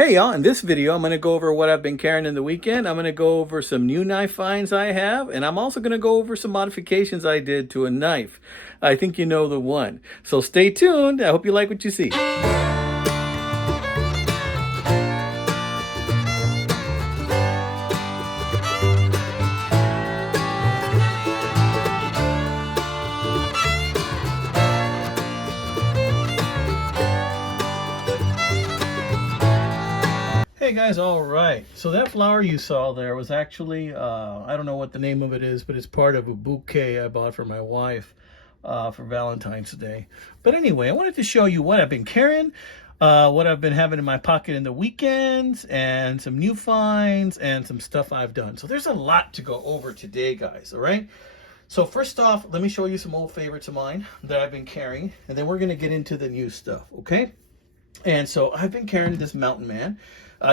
Hey y'all, in this video I'm going to go over what I've been carrying in the weekend. I'm going to go over some new knife finds I have, and I'm also going to go over some modifications I did to a knife. I think you know the one. So stay tuned. I hope you like what you see. Hey guys, all right. So that flower you saw there was actually, I don't know what the name of it is, but it's part of a bouquet I bought for my wife for Valentine's Day. But anyway, I wanted to show you what I've been carrying, what I've been having in my pocket in the weekends, and some new finds and some stuff I've done. So there's a lot to go over today, guys, all right? So first off, let me show you some old favorites of mine that I've been carrying, and then we're going to get into the new stuff, okay? And so I've been carrying this Mountain Man.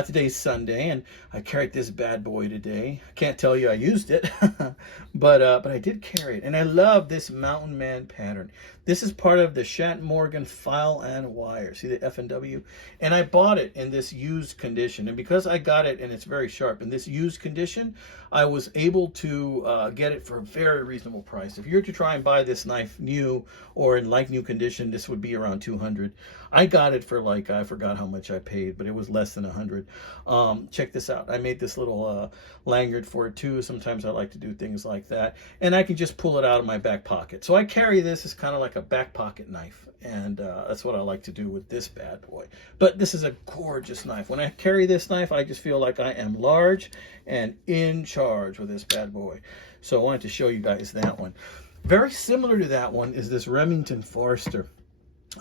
Today's Sunday, and I carried this bad boy today. I can't tell you I used it, but I did carry it, and I love this Mountain Man pattern. This is part of the Schatt file and wire. See the F and W? And I bought it in this used condition, and because I got it and it's very sharp in this used condition, I was able to get it for a very reasonable price. If you were to try and buy this knife new or in like new condition, this would be around $200. I got it for like, I forgot how much I paid, but it was less than $100. Check this out. I made this little lanyard for it too. Sometimes I like to do things like that, and I can just pull it out of my back pocket. So I carry this as kind of like a back pocket knife, and that's what I like to do with this bad boy. But this is a gorgeous knife. When I carry this knife, I just feel like I am large and in charge with this bad boy. So I wanted to show you guys that one. Very similar to that one is this Remington Forester.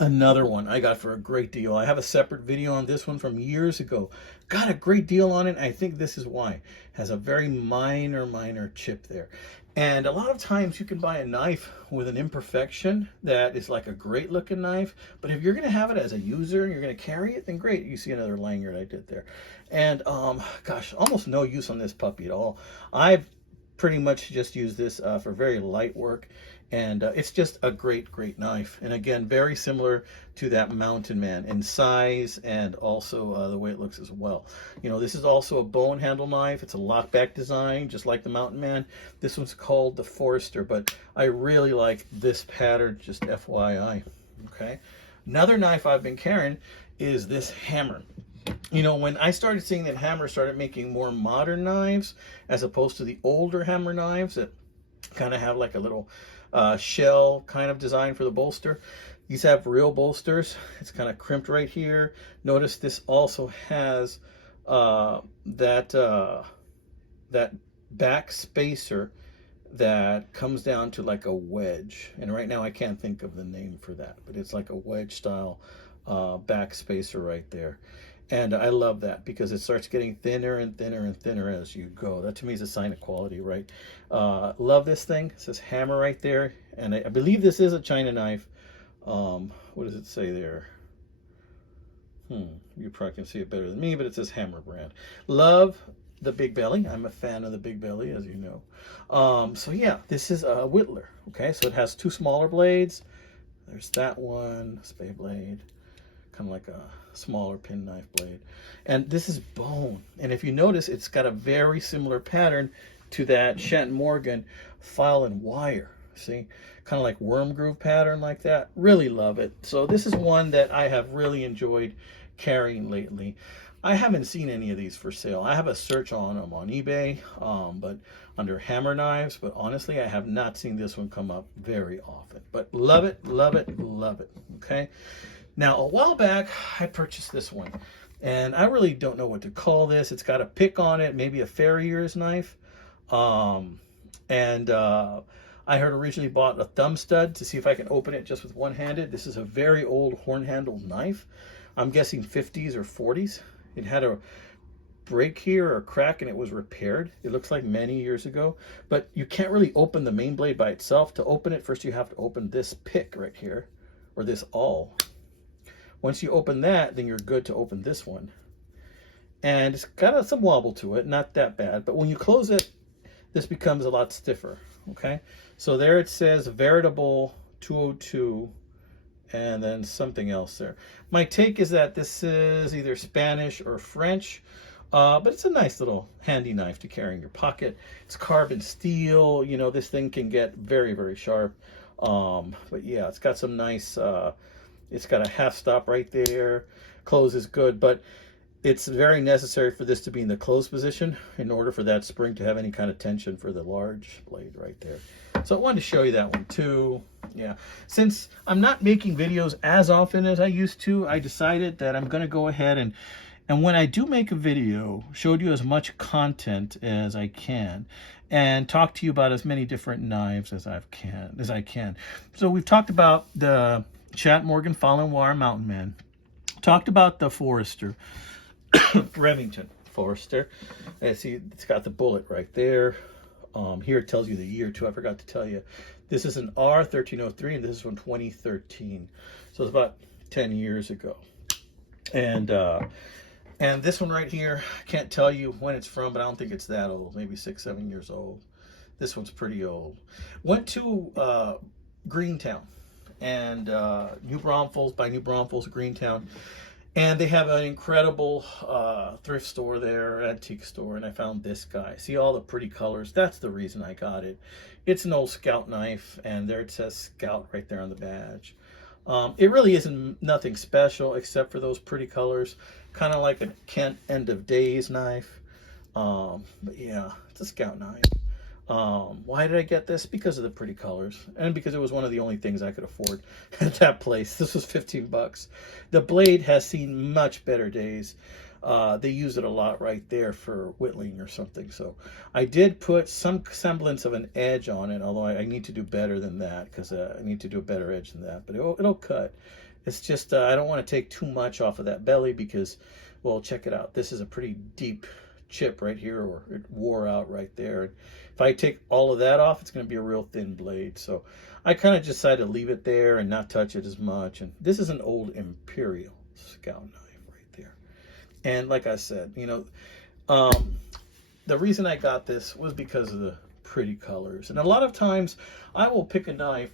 Another one I got for a great deal. I have a separate video on this one from years ago. Got a great deal on it. I think this is why. It has a very minor chip there. And a lot of times you can buy a knife with an imperfection that is like a great looking knife. But if you're going to have it as a user and you're going to carry it, then great. You see another lanyard I did there. And gosh, almost no use on this puppy at all. I've pretty much just used this for very light work. And it's just a great knife, and again, very similar to that Mountain Man in size and also the way it looks as well. You know, this is also a bone handle knife. It's a lockback design, just like the Mountain Man. This one's called the Forester, but I really like this pattern, just FYI. Okay, another knife I've been carrying is this hammer. You know, when I started seeing that Hammer started making more modern knives as opposed to the older Hammer knives that kind of have like a little shell kind of design for the bolster. These have real bolsters. It's kind of crimped right here. Notice this also has that back spacer that comes down to like a wedge. And right now I can't think of the name for that, but it's like a wedge style back spacer right there. And I love that because it starts getting thinner and thinner as you go. That to me is a sign of quality, right? Love this thing. It says Hammer right there. And I believe this is a China knife. What does it say there? You probably can see it better than me, but it says Hammer brand. Love the big belly. I'm a fan of the big belly, as you know. So yeah, this is a Whittler. Okay, so it has two smaller blades. There's that one, spade blade. Kind of like a smaller penknife blade, and this is bone. And if you notice, it's got a very similar pattern to that Schatt file and wire. See, kind of like worm groove pattern like that. Really love it. So this is one that I have really enjoyed carrying lately. I haven't seen any of these for sale. I have a search on them on eBay, but under hammer knives, but honestly I have not seen this one come up very often. But love it. Okay, now, a while back, I purchased this one, and I really don't know what to call this. It's got a pick on it, maybe a farrier's knife. I had originally bought a thumb stud to see if I can open it just with one-handed. This is a very old horn-handled knife. I'm guessing 50s or 40s. It had a break here or a crack, and it was repaired. It looks like many years ago, but you can't really open the main blade by itself. To open it, first you have to open this pick right here, or this awl. Once you open that, then you're good to open this one. And it's got some wobble to it, not that bad. But when you close it, this becomes a lot stiffer, okay? So there it says Veritable 202 and then something else there. My take is that this is either Spanish or French, but it's a nice little handy knife to carry in your pocket. It's carbon steel. You know, this thing can get very, very sharp. But yeah, it's got some nice, it's got a half stop right there. Close is good, but it's very necessary for this to be in the closed position in order for that spring to have any kind of tension for the large blade right there. So I wanted to show you that one too. Yeah, since I'm not making videos as often as I used to, I decided that I'm going to go ahead and when I do make a video, showed you as much content as I can and talk to you about as many different knives as I can. So we've talked about the Schatt Morgan Fallen Wire Mountain Man. Talked about the Forester, Remington Forester. And see, it's got the bullet right there. Here it tells you the year too. I forgot to tell you. This is an R1303 and this is from 2013. So it's about 10 years ago. And this one right here, I can't tell you when it's from, but I don't think it's that old. Maybe 6-7 years old. This one's pretty old. Went to Greentown and New Braunfels, by New Braunfels, Greentown. And they have an incredible thrift store there, antique store, and I found this guy. See all the pretty colors? That's the reason I got it. It's an old Scout knife, and there it says Scout right there on the badge. It really isn't nothing special except for those pretty colors, kind of like a Kent end of days knife. But yeah, it's a Scout knife. Why did I get this? Because of the pretty colors and because it was one of the only things I could afford at that place. This was 15 bucks. The blade has seen much better days. They use it a lot right there for whittling or something. So I did put some semblance of an edge on it, although I need to do better than that because I need to do a better edge than that, but it'll cut. It's just, I don't want to take too much off of that belly because, well, check it out. This is a pretty deep chip right here, or it wore out right there. If I take all of that off, it's going to be a real thin blade. So I kind of decided to leave it there and not touch it as much. And this is an old Imperial Scout knife right there. And like I said, you know, the reason I got this was because of the pretty colors. And a lot of times I will pick a knife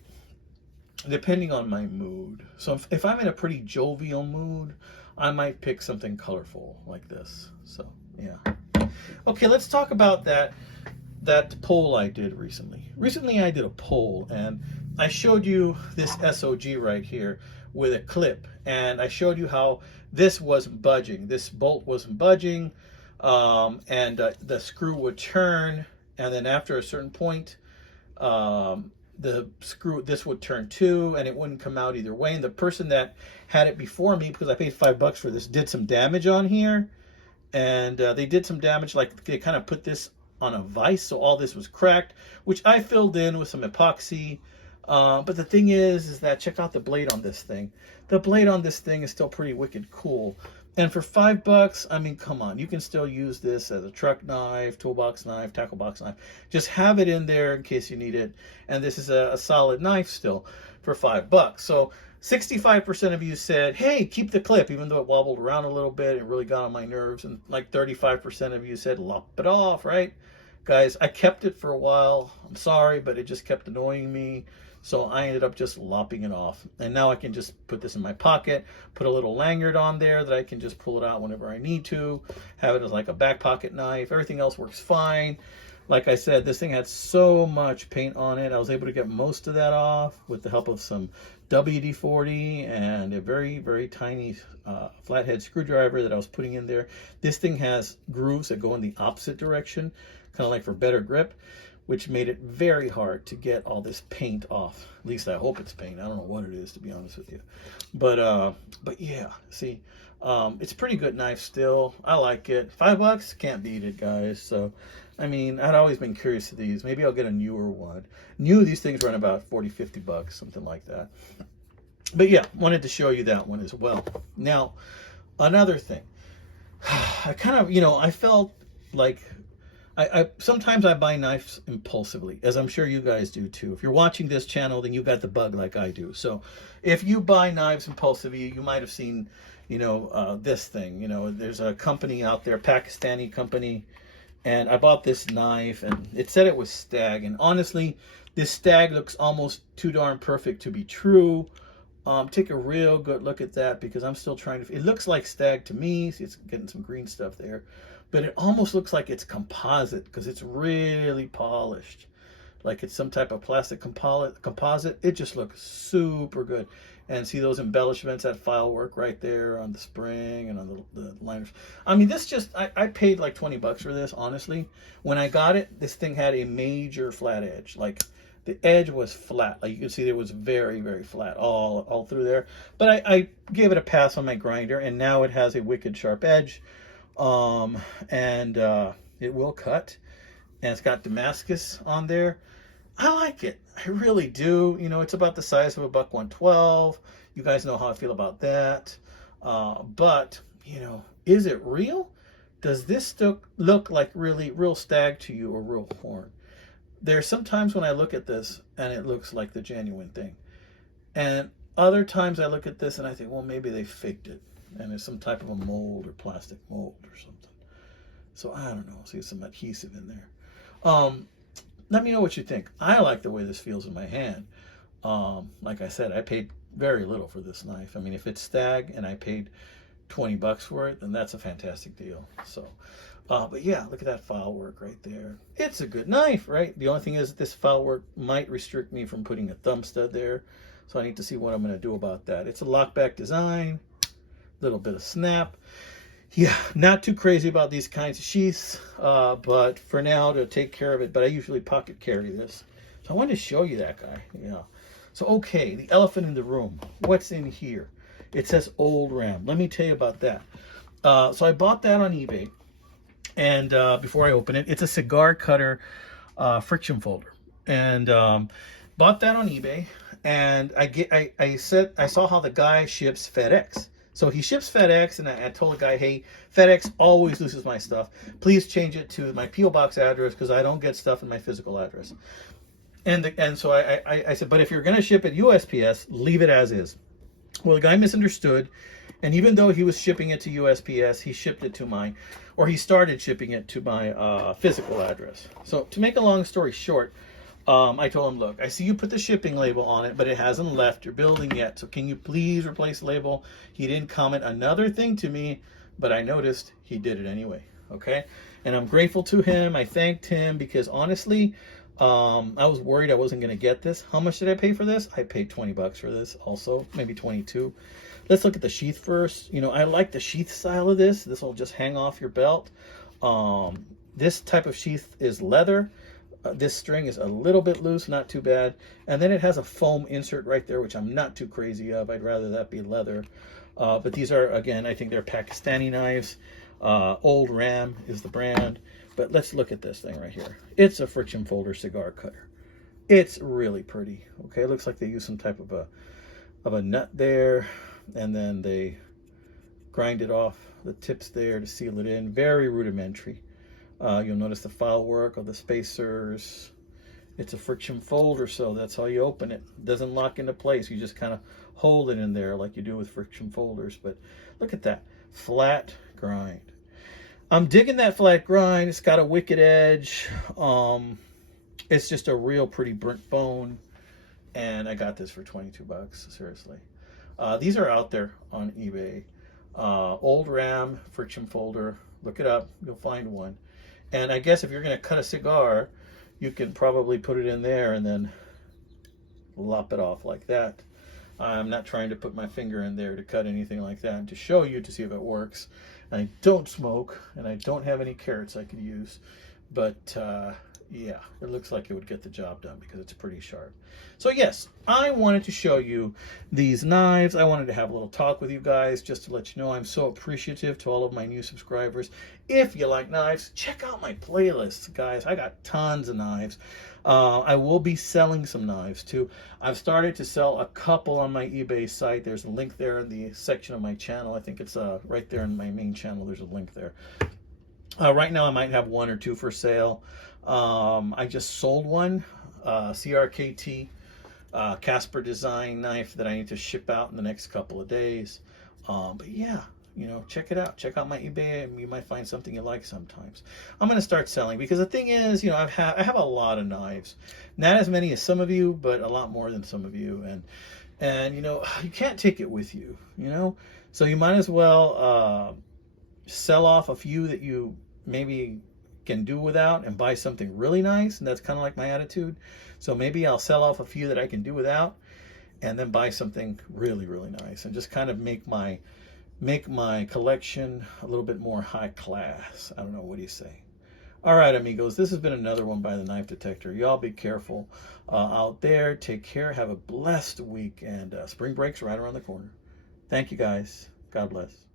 depending on my mood. So if I'm in a pretty jovial mood, I might pick something colorful like this. So yeah. Okay, let's talk about that poll I did recently. Recently I did a poll and I showed you this SOG right here with a clip, and I showed you how this wasn't budging. This bolt wasn't budging, and the screw would turn, and then after a certain point, this would turn too, and it wouldn't come out either way. And the person that had it before me, because I paid $5 for this, did some damage on here. And they did some damage, like they kind of put this on a vise, so all this was cracked, which I filled in with some epoxy. But the thing is that check out the blade on this thing. The blade on this thing is still pretty wicked cool. And for $5, I mean, come on, you can still use this as a truck knife, toolbox knife, tackle box knife. Just have it in there in case you need it. And this is a solid knife still for $5. So 65% of you said, hey, keep the clip, even though it wobbled around a little bit. It really got on my nerves. And like 35% of you said, lop it off, right? Guys, I kept it for a while. I'm sorry, but it just kept annoying me. So I ended up just lopping it off. And now I can just put this in my pocket, put a little lanyard on there that I can just pull it out whenever I need to, have it as like a back pocket knife. Everything else works fine. Like I said, this thing had so much paint on it. I was able to get most of that off with the help of some WD-40 and a very, very tiny flathead screwdriver that I was putting in there. This thing has grooves that go in the opposite direction, kind of like for better grip, which made it very hard to get all this paint off. At least I hope it's paint. I don't know what it is, to be honest with you. But yeah, see, it's a pretty good knife still. I like it. $5, can't beat it, guys. So, I mean, I'd always been curious to these. Maybe I'll get a newer one. New, these things run about 40, 50 bucks, something like that. But yeah, wanted to show you that one as well. Now, another thing. I kind of, you know, I felt like sometimes I buy knives impulsively, as I'm sure you guys do too. If you're watching this channel, then you got the bug like I do. So if you buy knives impulsively, you might have seen, you know, this thing. You know, there's a company out there, Pakistani company, and I bought this knife, and it said it was stag. And honestly, this stag looks almost too darn perfect to be true. Take a real good look at that, because I'm still trying to, it looks like stag to me. See, it's getting some green stuff there, but it almost looks like it's composite because it's really polished, like it's some type of plastic composite. It just looks super good. And see those embellishments, that file work right there on the spring and on the liners. I mean, this just, I paid like 20 bucks for this, honestly. When I got it, this thing had a major flat edge. Like, the edge was flat. Like, you can see it was very, very flat all through there. But I gave it a pass on my grinder, and now it has a wicked sharp edge. And it will cut. And it's got Damascus on there. I like it. I really do. You know, it's about the size of a buck 112. You guys know how I feel about that. But, you know, is it real? Does this look like really real stag to you, or real horn? There's sometimes when I look at this and it looks like the genuine thing. And other times I look at this and I think, well, maybe they faked it. And there's some type of a mold or plastic mold or something. So I don't know. See some adhesive in there. Let me know what you think. I like the way this feels in my hand. Like I said, I paid very little for this knife. I mean, if it's stag and I paid 20 bucks for it, then that's a fantastic deal. So, but yeah, look at that file work right there. It's a good knife, right? The only thing is that this file work might restrict me from putting a thumb stud there. So I need to see what I'm going to do about that. It's a lockback design, little bit of snap. Yeah, not too crazy about these kinds of sheaths, but for now, to take care of it. But I usually pocket carry this. So I wanted to show you that guy. Yeah. So, okay, the elephant in the room. What's in here? It says Old Ram. Let me tell you about that. So I bought that on eBay. And before I open it, it's a cigar cutter friction folder. And bought that on eBay. And I saw how the guy ships FedEx. So he ships FedEx, and I told the guy, hey, FedEx always loses my stuff. Please change it to my P.O. Box address, because I don't get stuff in my physical address. And so I said, but if you're going to ship it USPS, leave it as is. Well, the guy misunderstood, and even though he was shipping it to USPS, he shipped it to he started shipping it to my physical address. So to make a long story short, I told him, look, I see you put the shipping label on it, but it hasn't left your building yet. So can you please replace the label? He didn't comment another thing to me, but I noticed he did it anyway. Okay. And I'm grateful to him. I thanked him, because honestly, I was worried I wasn't going to get this. How much did I pay for this? I paid 20 bucks for this also, maybe 22. Let's look at the sheath first. You know, I like the sheath style of this. This will just hang off your belt. This type of sheath is leather. This string is a little bit loose, not too bad. And then it has a foam insert right there, which I'm not too crazy of. I'd rather that be leather. But these are, again, I think they're Pakistani knives. Old Ram is the brand. But let's look at this thing right here. It's a friction folder cigar cutter. It's really pretty. Okay, it looks like they use some type of a nut there. And then they grind it off the tips there to seal it in. Very rudimentary. You'll notice the file work of the spacers. It's a friction folder, so that's how you open it. It doesn't lock into place. You just kind of hold it in there like you do with friction folders. But look at that. Flat grind. I'm digging that flat grind. It's got a wicked edge. It's just a real pretty burnt bone. And I got this for 22 bucks, seriously. These are out there on eBay. Old Ram friction folder. Look it up. You'll find one. And I guess if you're going to cut a cigar, you can probably put it in there and then lop it off like that. I'm not trying to put my finger in there to cut anything like that. To show you, to see if it works. I don't smoke, and I don't have any carrots I could use. But yeah, it looks like it would get the job done because it's pretty sharp. So yes, I wanted to show you these knives. I wanted to have a little talk with you guys just to let you know I'm so appreciative to all of my new subscribers. If you like knives, check out my playlists, guys. I got tons of knives. I will be selling some knives too. I've started to sell a couple on my eBay site. There's a link there in the section of my channel. I think it's right there in my main channel. There's a link there. Right now I might have one or two for sale. I just sold one, CRKT Casper design knife that I need to ship out in the next couple of days. But yeah, you know, check it out. Check out my eBay, and you might find something you like sometimes. I'm going to start selling, because the thing is, you know, I have a lot of knives. Not as many as some of you, but a lot more than some of you. And And, you know, you can't take it with you, you know? So you might as well sell off a few that you maybe can do without and buy something really nice. And that's kind of like my attitude. So maybe I'll sell off a few that I can do without and then buy something really, really nice and just kind of make my collection a little bit more high class. I don't know. What do you say? All right, amigos, this has been another one by the Knife Detector. Y'all be careful out there. Take care. Have a blessed week. And spring break's right around the corner. Thank you, guys. God bless.